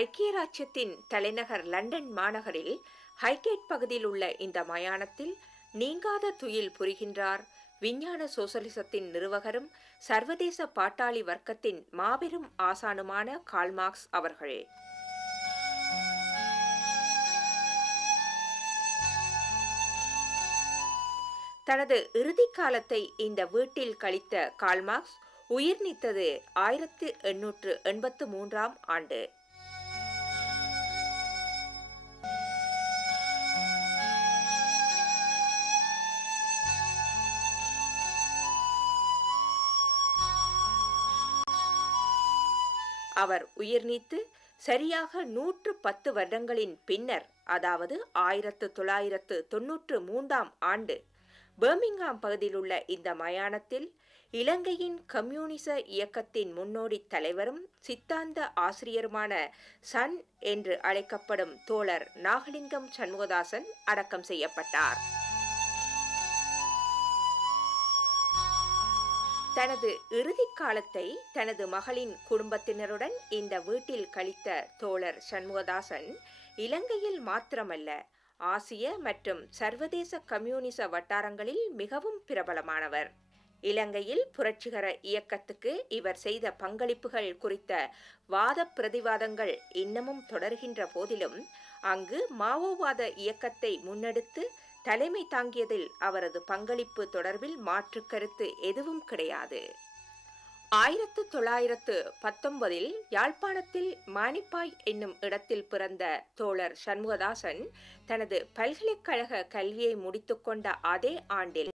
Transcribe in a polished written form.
ஐக்கிய ராச்சியத்தின் தலைநகர் லண்டன் மாநகரில் ஹைகேட் பகுதியில் உள்ள இந்த மயானத்தில் நீங்காத துயில் புரிகின்றார் விஞ்ஞான சோசலிசத்தின் நிறுவகரும் சர்வதேச பாட்டாளி வர்க்கத்தின் மாபெரும் ஆசானுமான கார்ல் மார்க்ஸ் அவர்கள். தனது இறுதி காலத்தை இந்த வீட்டில் கழித்த கார்ல் மார்க்ஸ் உயிர் நீத்தது 1883ஆம் ஆண்டு. அவர் உயிர் நீத்து சரியாக 110 வருடங்களின் பின்னர், அதாவது 1993ஆம் ஆண்டு பர்மிங்ஹாம் பகுதியில் உள்ள இந்த மயானத்தில் இலங்கையின் கம்யூனிச இயக்கத்தின் முன்னோடி தலைவரும் சித்தாந்த ஆசிரியருமான சன் என்று அழைக்கப்படும் தோழர் நாகலிங்கம் சண்முகதாசன் அடக்கம் செய்யப்பட்டார். தனது இறுதி காலத்தை தனது மகளின் குடும்பத்தினருடன் இந்த வீட்டில் கழித்த தோழர் சண்முகதாசன் இலங்கையில் மாத்திரமல்ல, ஆசிய மற்றும் சர்வதேச கம்யூனிச வட்டாரங்களில் மிகவும் பிரபலமானவர். இலங்கையில் புரட்சிகர இயக்கத்துக்கு இவர் செய்த பங்களிப்புகள் குறித்த வாத பிரதிவாதங்கள் இன்னமும் தொடர்கின்ற போதிலும், அங்கு மாவோவாத இயக்கத்தை முன்னெடுத்து தலைமை தாங்கியதில் அவரது பங்களிப்பு தொடர்பில் மாற்று கருத்து எதுவும் கிடையாது. 1919 யாழ்ப்பாணத்தில் மானிப்பாய் என்னும் இடத்தில் பிறந்த தோழர் சண்முகதாசன் தனது பல்கலைக்கழக கல்வியை முடித்துக்கொண்ட அதே ஆண்டில்